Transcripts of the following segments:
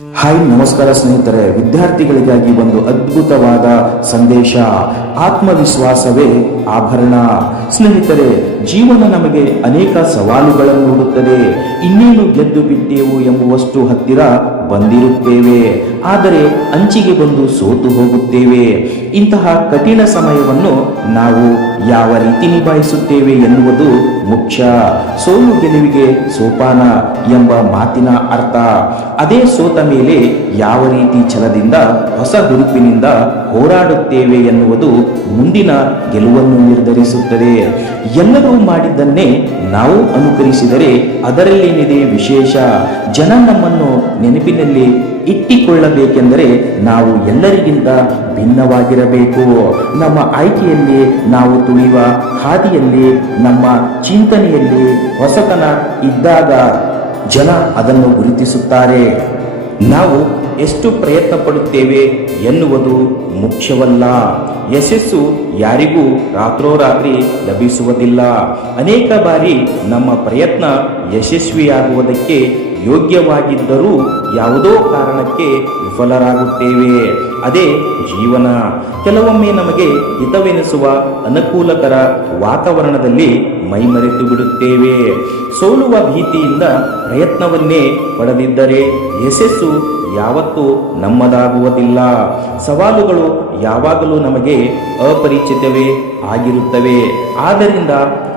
Hi ನಮಸ್ಕಾರ ಸ್ನೇಹಿತರೆ, ವಿದ್ಯಾರ್ಥಿಗಳಿಗಾಗಿ ಒಂದು ಅದ್ಭುತವಾದ ಸಂದೇಶ. ಆತ್ಮವಿಶ್ವಾಸವೇ ಆಭರಣ. ಸ್ನೇಹಿತರೆ, ಜೀವನ ನಮಗೆ ಅನೇಕ ಸವಾಲುಗಳನ್ನು ನೀಡುತ್ತದೆ. ಇನ್ನೇನು ಗೆದ್ದು ಬಿಟ್ಟೆವು ಎಂಬುವಷ್ಟು ಹತ್ತಿರ ಬಂದಿರುತ್ತೇವೆ, ಆದರೆ ಅಂಚಿಗೆ ಬಂದು ಸೋತು ಹೋಗುತ್ತೇವೆ. ಇಂತಹ ಕಠಿಣ ಸಮಯವನ್ನು ನಾವು ಯಾವ ರೀತಿ ನಿಭಾಯಿಸುತ್ತೇವೆ ಎನ್ನುವುದು ಮುಖ್ಯ. ಸೋಲು ಗೆಲುವಿಗೆ ಸೋಪಾನ ಎಂಬ ಮಾತಿನ ಅರ್ಥ. ಅದೇ ಸೋತ ಮೇಲೆ ಯಾವ ರೀತಿ ಛಲದಿಂದ ಹೊಸ ಹುರುಪಿನಿಂದ ಹೋರಾಡುತ್ತೇವೆ ಎನ್ನುವುದು ಮುಂದಿನ ಗೆಲುವನ್ನು ನಿರ್ಧರಿಸುತ್ತದೆ. ಎಲ್ಲರೂ ಮಾಡಿದ್ದನ್ನೇ ನಾವು ಅನುಕರಿಸಿದರೆ ಅದರಲ್ಲೇನಿದೆ ವಿಶೇಷ? ಜನ ನಮ್ಮನ್ನು ನೆನಪಿನಲ್ಲಿ ಇಟ್ಟಿಕೊಳ್ಳಬೇಕೆಂದರೆ ನಾವು ಎಲ್ಲರಿಗಿಂತ ಭಿನ್ನವಾಗಿರಬೇಕು. ನಮ್ಮ ಆಯ್ಕೆಯಲ್ಲಿ, ನಾವು ತುಳಿಯುವ ಹಾದಿಯಲ್ಲಿ, ನಮ್ಮ ಚಿಂತನೆಯಲ್ಲಿ ಹೊಸತನ ಇದ್ದಾಗ ಜನ ಅದನ್ನು ಗುರುತಿಸುತ್ತಾರೆ. ನಾವು ಎಷ್ಟು ಪ್ರಯತ್ನ ಪಡುತ್ತೇವೆ ಎನ್ನುವುದು ಮುಖ್ಯವಲ್ಲ. ಯಶಸ್ಸು ಯಾರಿಗೂ ರಾತ್ರೋರಾತ್ರಿ ಲಭಿಸುವುದಿಲ್ಲ. ಅನೇಕ ಬಾರಿ ನಮ್ಮ ಪ್ರಯತ್ನ ಯಶಸ್ವಿಯಾಗುವುದಕ್ಕೆ ಯೋಗ್ಯವಾಗಿದ್ದರೂ ಯಾವುದೋ ಕಾರಣಕ್ಕೆ ವಿಫಲರಾಗುತ್ತೇವೆ. ಅದೇ ಜೀವನ. ಕೆಲವೊಮ್ಮೆ ನಮಗೆ ಹಿತವೆನಿಸುವ ಅನುಕೂಲಕರ ವಾತಾವರಣದಲ್ಲಿ ಮೈಮರೆತು ಬಿಡುತ್ತೇವೆ. ಸೋಲುವ ಭೀತಿಯಿಂದ ಪ್ರಯತ್ನವನ್ನೇ ಪಡೆದಿದ್ದರೆ ಯಶಸ್ಸು ಯಾವತ್ತೂ ನಮ್ಮದಾಗುವುದಿಲ್ಲ. ಸವಾಲುಗಳು ಯಾವಾಗಲೂ ನಮಗೆ ಅಪರಿಚಿತವೇ ಆಗಿರುತ್ತವೆ. ಆದ್ದರಿಂದ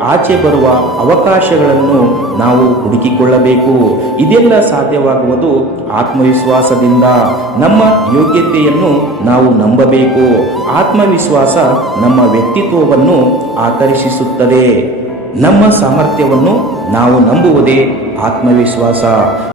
ಆಚೆ ಬರುವ ಅವಕಾಶಗಳನ್ನು ನಾವು ಹುಡುಕಿಕೊಳ್ಳಬೇಕು. ಇದೆಲ್ಲ ಸಾಧ್ಯವಾಗುವುದು ಆತ್ಮವಿಶ್ವಾಸದಿಂದ. ನಮ್ಮ ಯೋಗ್ಯತೆಯನ್ನು ನಾವು ನಂಬಬೇಕು. ಆತ್ಮವಿಶ್ವಾಸ ನಮ್ಮ ವ್ಯಕ್ತಿತ್ವವನ್ನು ಆಕರ್ಷಿಸುತ್ತದೆ. ನಮ್ಮ ಸಾಮರ್ಥ್ಯವನ್ನು ನಾವು ನಂಬುವುದೇ ಆತ್ಮವಿಶ್ವಾಸ.